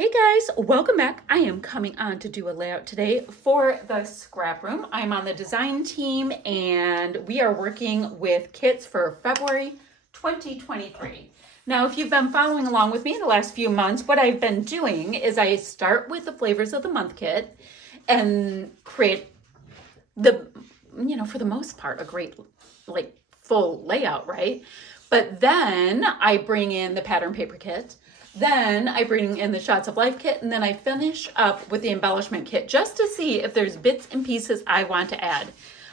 Hey guys, welcome back. I am coming on to do a layout today for the scrap room. I'm on the design team and we are working with kits for February 2023. Now, if you've been following along with me the last few months, what I've been doing is I start with the flavors of the month kit and create for the most part, a great full layout, right? But then I bring in the pattern paper kit. Then I bring in the Shots of Life kit, and then I finish up with the embellishment kit just to see if there's bits and pieces I want to add.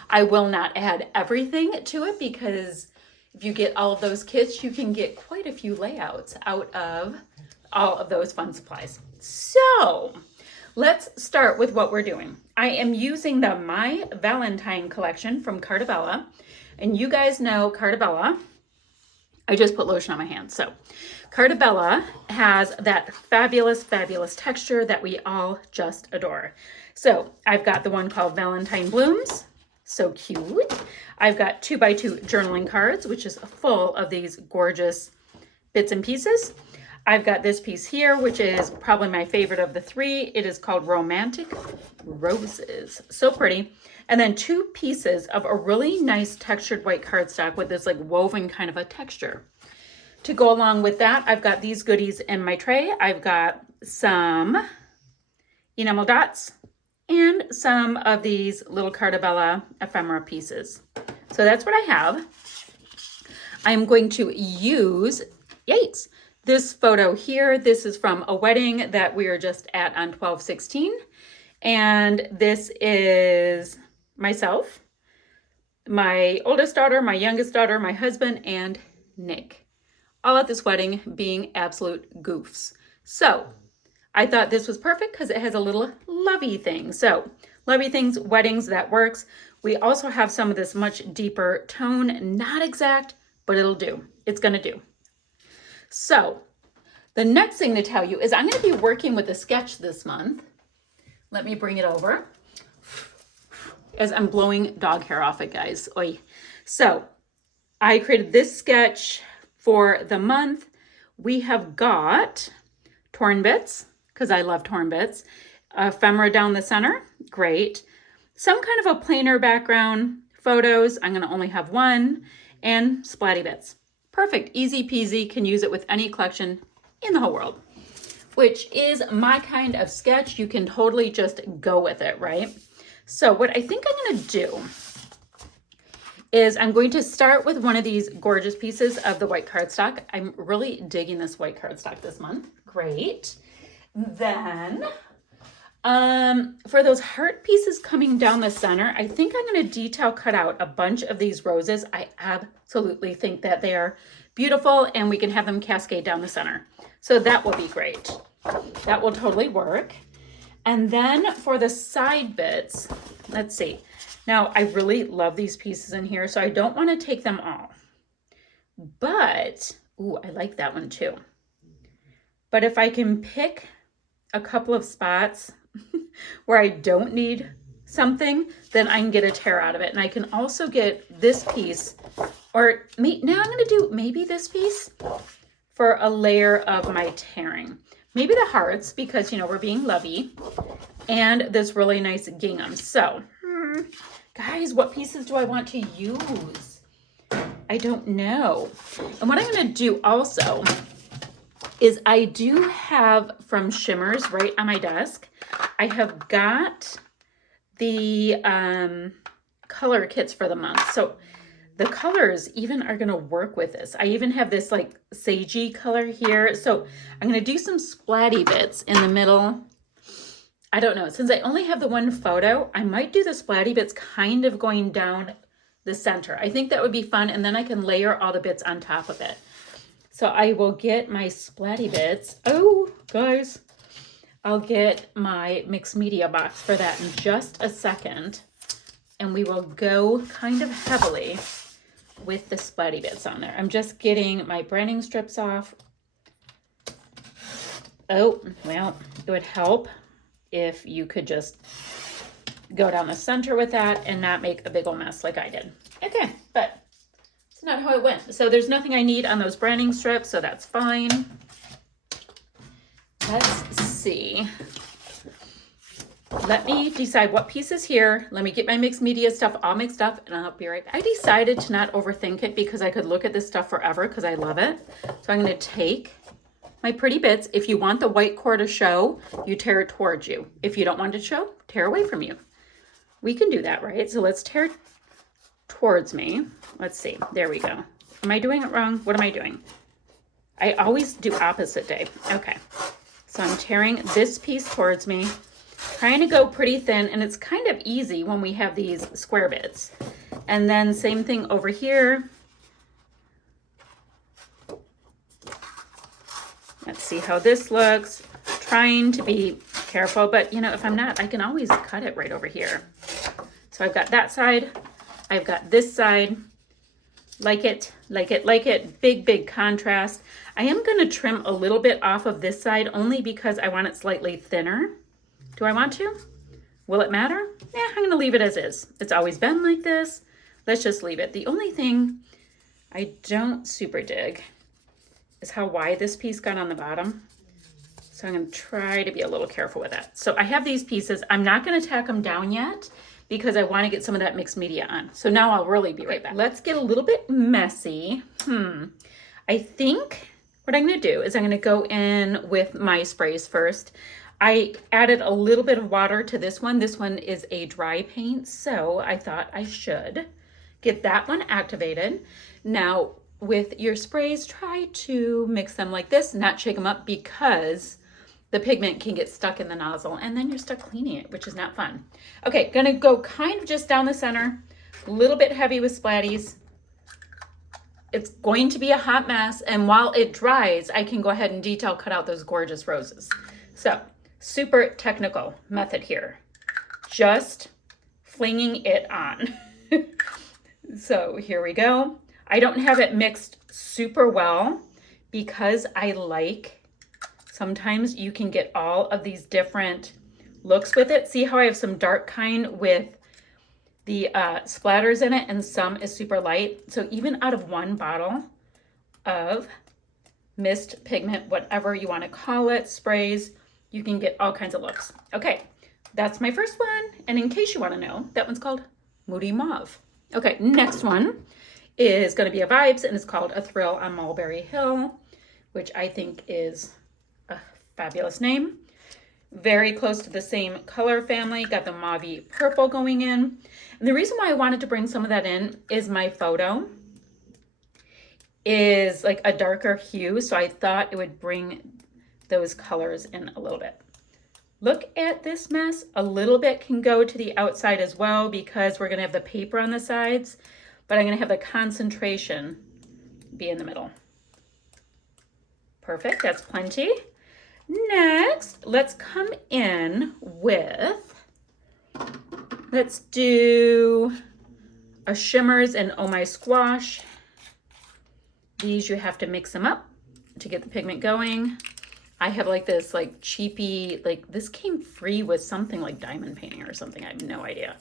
I will not add everything to it because if you get all of those kits, you can get quite a few layouts out of all of those fun supplies. So let's start with what we're doing. I am using the My Valentine collection from Carta, and you guys know Carta. I just put lotion on my hands. So Carta has that fabulous, fabulous texture that we all just adore. So I've got the one called Valentine Blooms. So cute. I've got 2x2 journaling cards, which is full of these gorgeous bits and pieces. I've got this piece here, which is probably my favorite of the three. It is called Romantic Roses. So pretty. And then two pieces of a really nice textured white cardstock with this like woven kind of a texture. To go along with that, I've got these goodies in my tray. I've got some enamel dots and some of these little Carta ephemera pieces. So that's what I have. I'm going to use, this photo here. This is from a wedding that we were just at on 12/16. And this is myself, my oldest daughter, my youngest daughter, my husband, and Nick. All at this wedding being absolute goofs. So I thought this was perfect because it has a little lovey thing. So lovey things, weddings, that works. We also have some of this much deeper tone, not exact, but it'll do. It's gonna do. So the next thing to tell you is I'm gonna be working with a sketch this month. Let me bring it over as I'm blowing dog hair off it, guys. Oy. So I created this sketch for the month. We have got torn bits, because I love torn bits. Ephemera down the center, great. Some kind of a plainer background, photos, I'm gonna only have one, and splatty bits. Perfect, easy peasy, can use it with any collection in the whole world, which is my kind of sketch. You can totally just go with it, right? So what I think I'm gonna do is I'm going to start with one of these gorgeous pieces of the white cardstock. I'm really digging this white cardstock this month. Great. Then for those heart pieces coming down the center, I think I'm going to detail cut out a bunch of these roses. I absolutely think that they are beautiful and we can have them cascade down the center. So that will be great. That will totally work. And then for the side bits, let's see. Now, I really love these pieces in here, so I don't want to take them all. But, ooh, I like that one too. But if I can pick a couple of spots where I don't need something, then I can get a tear out of it. And I can also get this piece, or now I'm going to do maybe this piece for a layer of my tearing. Maybe the hearts, because, we're being lovey, and this really nice gingham. So, guys, what pieces do I want to use? I don't know. And what I'm going to do also is I do have from Shimmers right on my desk. I have got the color kits for the month. So the colors even are going to work with this. I even have this like sagey color here. So I'm going to do some splatty bits in the middle. I don't know. Since I only have the one photo, I might do the splatty bits kind of going down the center. I think that would be fun. And then I can layer all the bits on top of it. So I will get my splatty bits. Oh, guys, I'll get my mixed media box for that in just a second. And we will go kind of heavily with the splatty bits on there. I'm just getting my branding strips off. Oh, well, it would help if you could just go down the center with that and not make a big old mess like I did. Okay, but it's not how it went. So there's nothing I need on those branding strips, so that's fine. Let's see. Let me decide what piece is here. Let me get my mixed media stuff all mixed up and I'll be right back. I decided to not overthink it because I could look at this stuff forever because I love it. So I'm going to take my pretty bits. If you want the white core to show, you tear it towards you. If you don't want it to show, tear away from you. We can do that, right? So let's tear it towards me. Let's see. There we go. Am I doing it wrong? What am I doing? I always do opposite day. Okay. So I'm tearing this piece towards me. Trying to go pretty thin, and it's kind of easy when we have these square bits. And then same thing over here. Let's see how this looks. Trying to be careful, but you know, if I'm not, I can always cut it right over here. So I've got that side. I've got this side. Like it, like it, like it. Big, big contrast. I am going to trim a little bit off of this side only because I want it slightly thinner. Do I want to? Will it matter? Yeah, I'm going to leave it as is. It's always been like this. Let's just leave it. The only thing I don't super dig is how wide this piece got on the bottom. So I'm going to try to be a little careful with that. So I have these pieces. I'm not going to tack them down yet because I want to get some of that mixed media on. So now I'll really be right back. Let's get a little bit messy. I think what I'm going to do is I'm going to go in with my sprays first. I added a little bit of water to this one. This one is a dry paint, so I thought I should get that one activated. Now, with your sprays, try to mix them like this, not shake them up because the pigment can get stuck in the nozzle and then you're stuck cleaning it, which is not fun. Okay, gonna go kind of just down the center, a little bit heavy with splatties. It's going to be a hot mess, and while it dries, I can go ahead and detail cut out those gorgeous roses. So, super technical method here. Just flinging it on. So here we go. I don't have it mixed super well because I like, sometimes you can get all of these different looks with it. See how I have some dark kind with the splatters in it and some is super light. So even out of one bottle of mist pigment, whatever you want to call it, sprays, you can get all kinds of looks. Okay, that's my first one. And in case you want to know, that one's called Moody Mauve. Okay, next one is going to be a Vibes, and it's called A Thrill on Mulberry Hill, which I think is a fabulous name. Very close to the same color family. Got the mauve purple going in. And the reason why I wanted to bring some of that in is my photo is like a darker hue, so I thought it would bring those colors in a little bit. Look at this mess. A little bit can go to the outside as well because we're going to have the paper on the sides, but I'm going to have the concentration be in the middle. Perfect. That's plenty. Next, let's come in with, let's do a Shimmers and Oh My Squash. These you have to mix them up to get the pigment going. I have like this like cheapy, like this came free with something like diamond painting or something. I have no idea.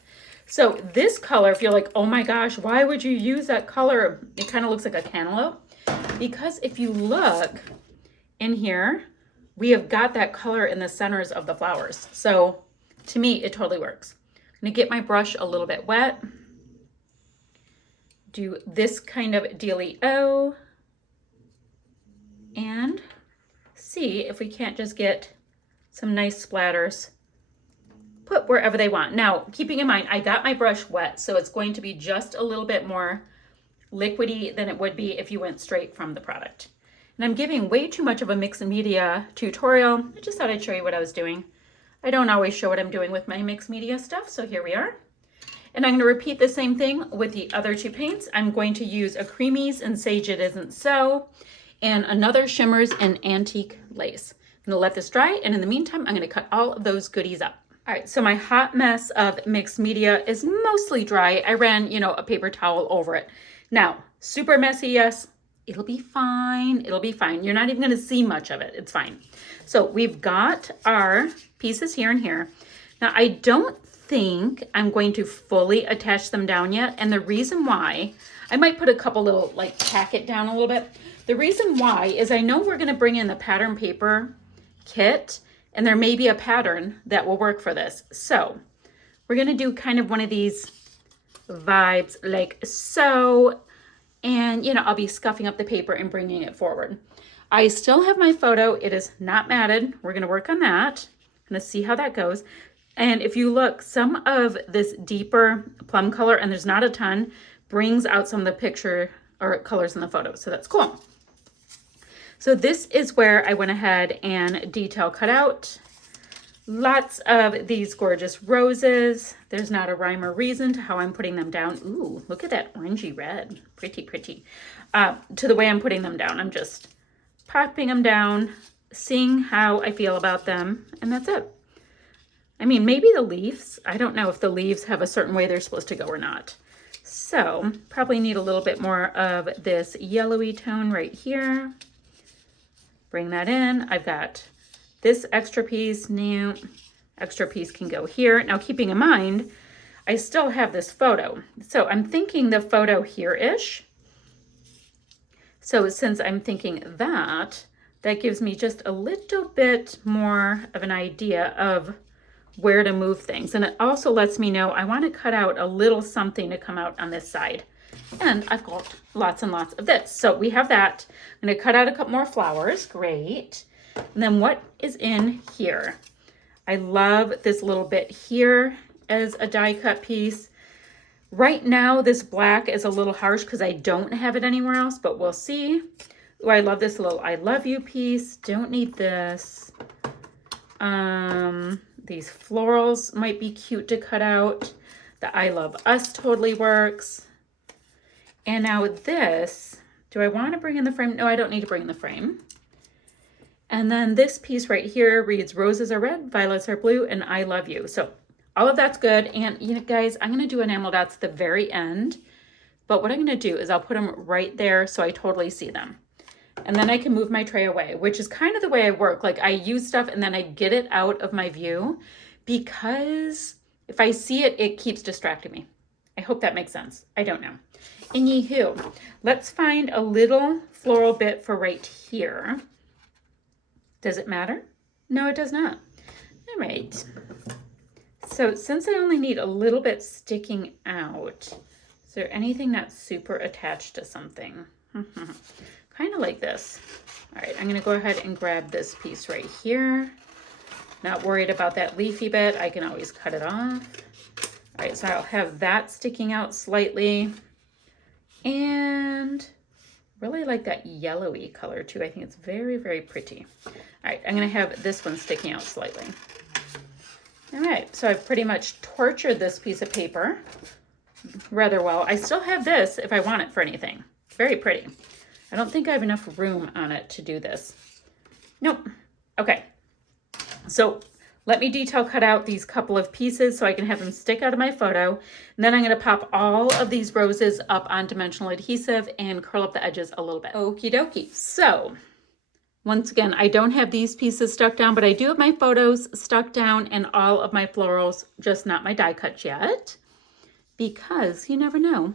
So this color, if you're like, oh my gosh, why would you use that color? It kind of looks like a cantaloupe. Because if you look in here, we have got that color in the centers of the flowers. So to me, it totally works. I'm gonna get my brush a little bit wet. Do this kind of dealio. And see if we can't just get some nice splatters put wherever they want. Now, keeping in mind, I got my brush wet, so it's going to be just a little bit more liquidy than it would be if you went straight from the product. And I'm giving way too much of a mixed media tutorial. I just thought I'd show you what I was doing. I don't always show what I'm doing with my mixed media stuff, so here we are. And I'm going to repeat the same thing with the other two paints. I'm going to use a Creamies and Sage It Isn't So, and another Shimmers and Antique Lace. I'm going to let this dry, and in the meantime, I'm going to cut all of those goodies up. All right, so my hot mess of mixed media is mostly dry. I ran, a paper towel over it. Now, super messy, yes, it'll be fine. It'll be fine. You're not even going to see much of it. It's fine. So we've got our pieces here and here. Now, I don't think I'm going to fully attach them down yet. And the reason why, I might put a couple little, tack it down a little bit. The reason why is I know we're going to bring in the pattern paper kit, and there may be a pattern that will work for this. So we're gonna do kind of one of these vibes like so, and you know, I'll be scuffing up the paper and bringing it forward. I still have my photo. It is not matted. We're gonna work on that. I'm gonna see how that goes. And if you look, some of this deeper plum color, and there's not a ton, brings out some of the picture or colors in the photo. So that's cool. So this is where I went ahead and detail cut out lots of these gorgeous roses. There's not a rhyme or reason to how I'm putting them down. Ooh, look at that orangey red. Pretty, pretty. To the way I'm putting them down. I'm just popping them down, seeing how I feel about them, and that's it. I mean, maybe the leaves. I don't know if the leaves have a certain way they're supposed to go or not. So probably need a little bit more of this yellowy tone right here. Bring that in. I've got this extra piece. New extra piece can go here. Now, keeping in mind, I still have this photo. So I'm thinking the photo here-ish. So since I'm thinking that, that gives me just a little bit more of an idea of where to move things. And it also lets me know I want to cut out a little something to come out on this side. And I've got lots and lots of this. So we have that. I'm going to cut out a couple more flowers. Great. And then what is in here? I love this little bit here as a die cut piece. Right now, this black is a little harsh because I don't have it anywhere else, but we'll see. Oh, I love this little I love you piece. Don't need this. These florals might be cute to cut out. The I love us totally works. And now this, do I want to bring in the frame? No, I don't need to bring in the frame. And then this piece right here reads roses are red, violets are blue, and I love you. So all of that's good. And you know, guys, I'm going to do enamel dots at the very end. But what I'm going to do is I'll put them right there so I totally see them. And then I can move my tray away, which is kind of the way I work. Like I use stuff and then I get it out of my view because if I see it, it keeps distracting me. I hope that makes sense. I don't know. Anywho, let's find a little floral bit for right here. Does it matter? No, it does not. All right. So since I only need a little bit sticking out, is there anything that's super attached to something? Kind of like this. All right, I'm going to go ahead and grab this piece right here. Not worried about that leafy bit. I can always cut it off. All right, so I'll have that sticking out slightly. And really like that yellowy color too. I think it's very, very pretty. All right, I'm going to have this one sticking out slightly. All right, so I've pretty much tortured this piece of paper rather well. I still have this if I want it for anything. Very pretty. I don't think I have enough room on it to do this. Nope. Okay. So let me detail cut out these couple of pieces so I can have them stick out of my photo. And then I'm going to pop all of these roses up on dimensional adhesive and curl up the edges a little bit. Okie dokie. So once again, I don't have these pieces stuck down, but I do have my photos stuck down and all of my florals, just not my die cuts yet, because you never know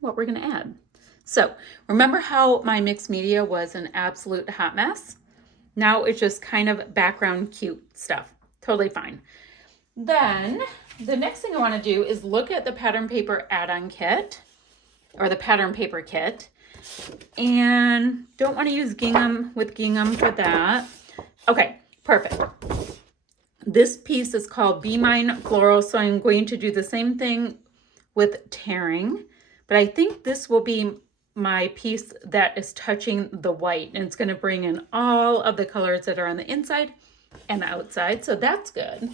what we're going to add. So remember how my mixed media was an absolute hot mess? Now it's just kind of background cute stuff. Totally fine. Then the next thing I want to do is look at the pattern paper add-on kit or the pattern paper kit. And don't want to use gingham with gingham for that. Okay, perfect. This piece is called Be Mine Floral. So I'm going to do the same thing with tearing. But I think this will be my piece that is touching the white, and it's going to bring in all of the colors that are on the inside and the outside, so that's good.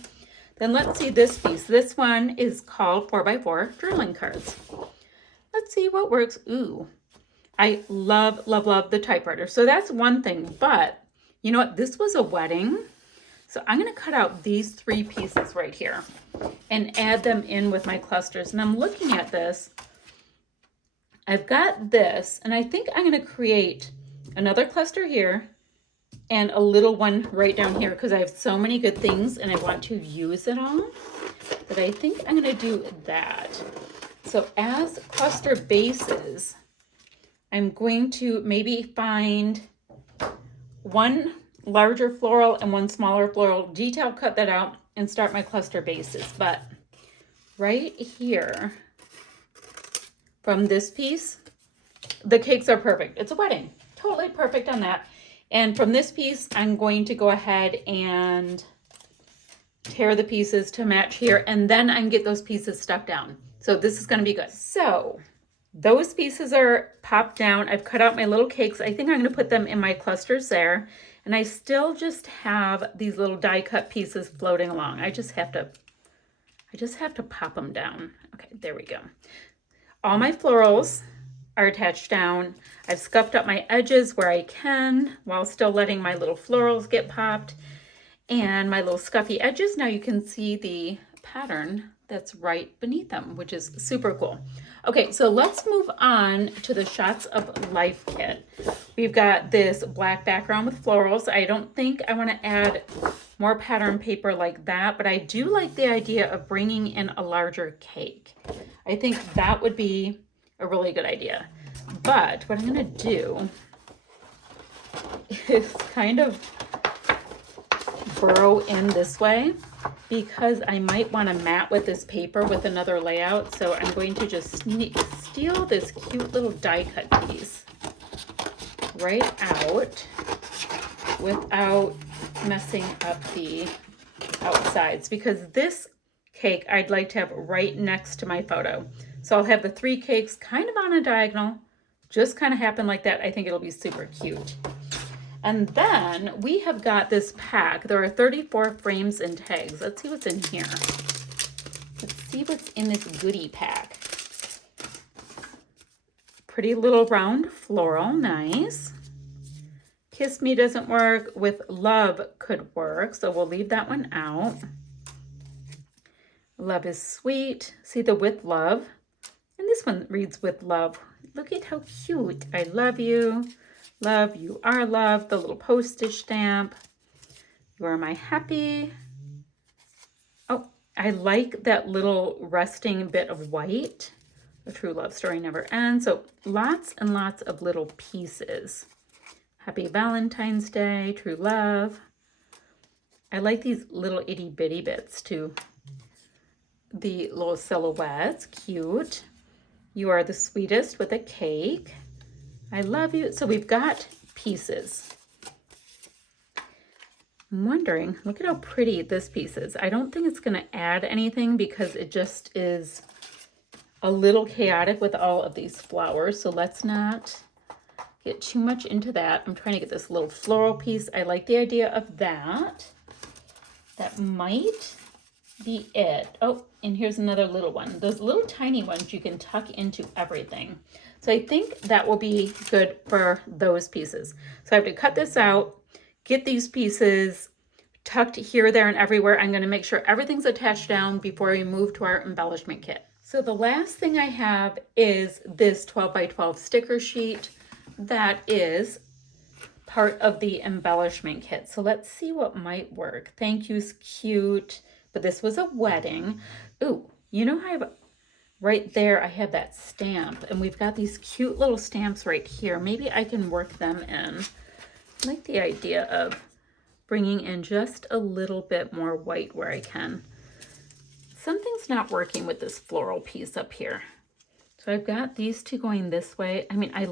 Then let's see this piece. This one is called 4x4 drilling cards. Let's see what works. Ooh, I love, love, love the typewriter. So that's one thing, but you know what? This was a wedding, so I'm going to cut out these 3 pieces right here and add them in with my clusters. And I'm looking at this. I've got this, and I think I'm going to create another cluster here and a little one right down here because I have so many good things and I want to use it all. But I think I'm going to do that. So as cluster bases, I'm going to maybe find one larger floral and one smaller floral. Detail cut that out and start my cluster bases. But right here, from this piece, the cakes are perfect. It's a wedding. Totally perfect on that. And from this piece, I'm going to go ahead and tear the pieces to match here. And then I can get those pieces stuck down. So this is going to be good. So those pieces are popped down. I've cut out my little cakes. I think I'm going to put them in my clusters there. And I still just have these little die cut pieces floating along. I just have to pop them down. Okay, there we go. All my florals are attached down. I've scuffed up my edges where I can while still letting my little florals get popped. And my little scuffy edges, now you can see the pattern that's right beneath them, which is super cool. Okay, so let's move on to the Shots of Life kit. We've got this black background with florals. I don't think I want to add more pattern paper like that, but I do like the idea of bringing in a larger cake. I think that would be a really good idea. But what I'm going to do is kind of burrow in this way because I might want to mat with this paper with another layout. So I'm going to just steal this cute little die cut piece right out without messing up the outsides, because this cake I'd like to have right next to my photo. So I'll have the 3 cakes kind of on a diagonal, just kind of happen like that. I think it'll be super cute. And then we have got this pack. There are 34 frames and tags. Let's see what's in here. Let's see what's in this goodie pack. Pretty little round floral, nice. Kiss Me doesn't work. With Love could work, so we'll leave that one out. Love is Sweet. See the With Love. And this one reads With Love. Look at how cute. I love you. Love, you are loved. The little postage stamp. You are my happy. Oh, I like that little resting bit of white. The true love story never ends. So lots and lots of little pieces. Happy Valentine's Day, true love. I like these little itty bitty bits too. The little silhouettes, cute. You are the sweetest with a cake. I love you. So we've got pieces. I'm wondering, look at how pretty this piece is. I don't think it's going to add anything because it just is a little chaotic with all of these flowers. So let's not get too much into that. I'm trying to get this little floral piece. I like the idea of that. That might be it. Oh, and here's another little one. Those little tiny ones you can tuck into everything. So I think that will be good for those pieces. So I have to cut this out, get these pieces tucked here, there, and everywhere. I'm going to make sure everything's attached down before we move to our embellishment kit. So the last thing I have is this 12 by 12 sticker sheet that is part of the embellishment kit. So let's see what might work. Thank you's cute, but this was a wedding. Ooh, you know how I have right there, I have that stamp, and we've got these cute little stamps right here. Maybe I can work them in. I like the idea of bringing in just a little bit more white where I can. Something's not working with this floral piece up here. So I've got these two going this way. I mean, I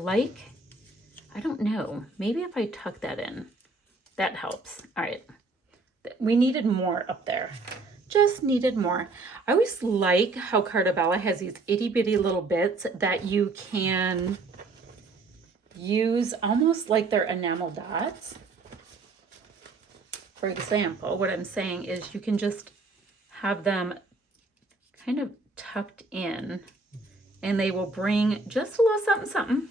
don't know, maybe if I tuck that in, that helps. All right, we needed more up there. Just needed more. I always like how Carta has these itty bitty little bits that you can use almost like they're enamel dots. For example, what I'm saying is you can just have them kind of tucked in and they will bring just a little something something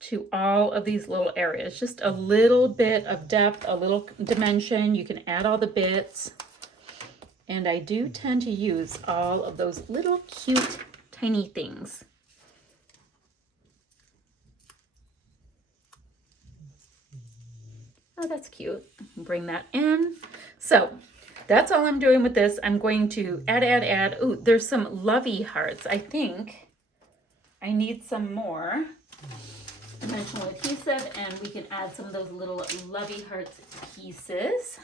to all of these little areas. Just a little bit of depth, a little dimension. You can add all the bits. And I do tend to use all of those little cute tiny things. Oh, that's cute. Bring that in. So that's all I'm doing with this. I'm going to add. Ooh, there's some lovey hearts. I think I need some more. I'm going dimensional adhesive, and we can add some of those little lovey hearts pieces,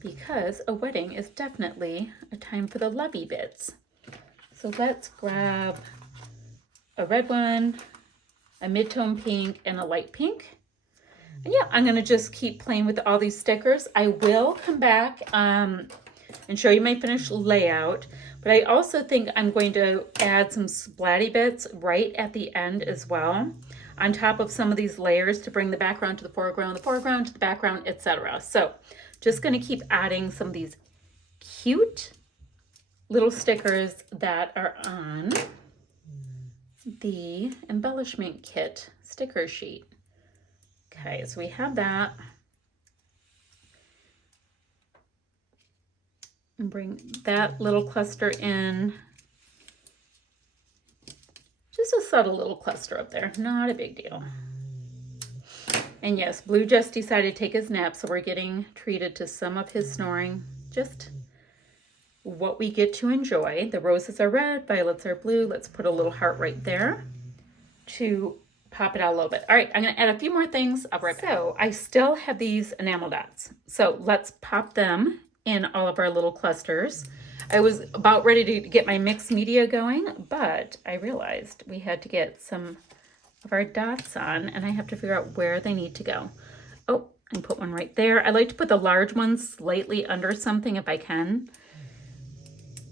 because a wedding is definitely a time for the lovey bits. So let's grab a red one, a mid-tone pink, and a light pink. And yeah, I'm gonna just keep playing with all these stickers. I will come back and show you my finished layout, but I also think I'm going to add some splatty bits right at the end as well, on top of some of these layers to bring the background to the foreground to the background, etc. So just gonna keep adding some of these cute little stickers that are on the embellishment kit sticker sheet. Okay, so we have that. And bring that little cluster in. Just a subtle little cluster up there, not a big deal. And yes, Blue just decided to take his nap, so we're getting treated to some of his snoring. Just what we get to enjoy. The roses are red, violets are blue. Let's put a little heart right there to pop it out a little bit. All right, I'm gonna add a few more things. I'll be right back. So I still have these enamel dots. So let's pop them in all of our little clusters. I was about ready to get my mixed media going, but I realized we had to get some of our dots on, and I have to figure out where they need to go. Oh, and put one right there. I like to put the large ones slightly under something if I can,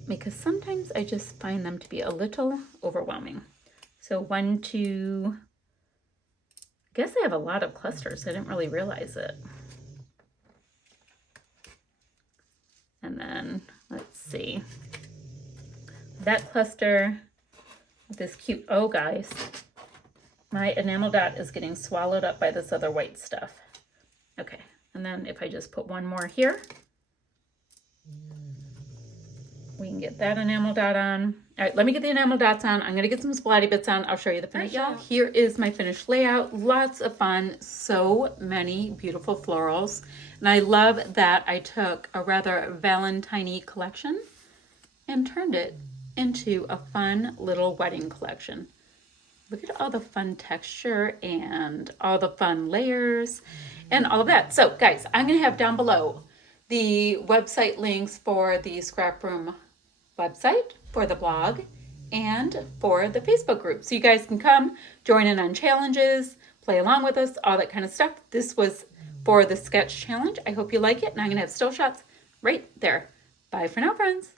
because sometimes I just find them to be a little overwhelming. So 1, 2, I guess I have a lot of clusters. I didn't really realize it. And then let's see, that cluster with this cute, oh guys, my enamel dot is getting swallowed up by this other white stuff. Okay, and then if I just put one more here, we can get that enamel dot on. All right, let me get the enamel dots on. I'm gonna get some splatty bits on. I'll show you the finished. All right, y'all, here is my finished layout. Lots of fun, so many beautiful florals. And I love that I took a rather Valentine-y collection and turned it into a fun little wedding collection. Look at all the fun texture and all the fun layers and all of that. So guys, I'm gonna have down below the website links for the ScrapRoom website, for the blog, and for the Facebook group. So you guys can come, join in on challenges, play along with us, all that kind of stuff. This was for the sketch challenge. I hope you like it, and I'm gonna have still shots right there. Bye for now, friends.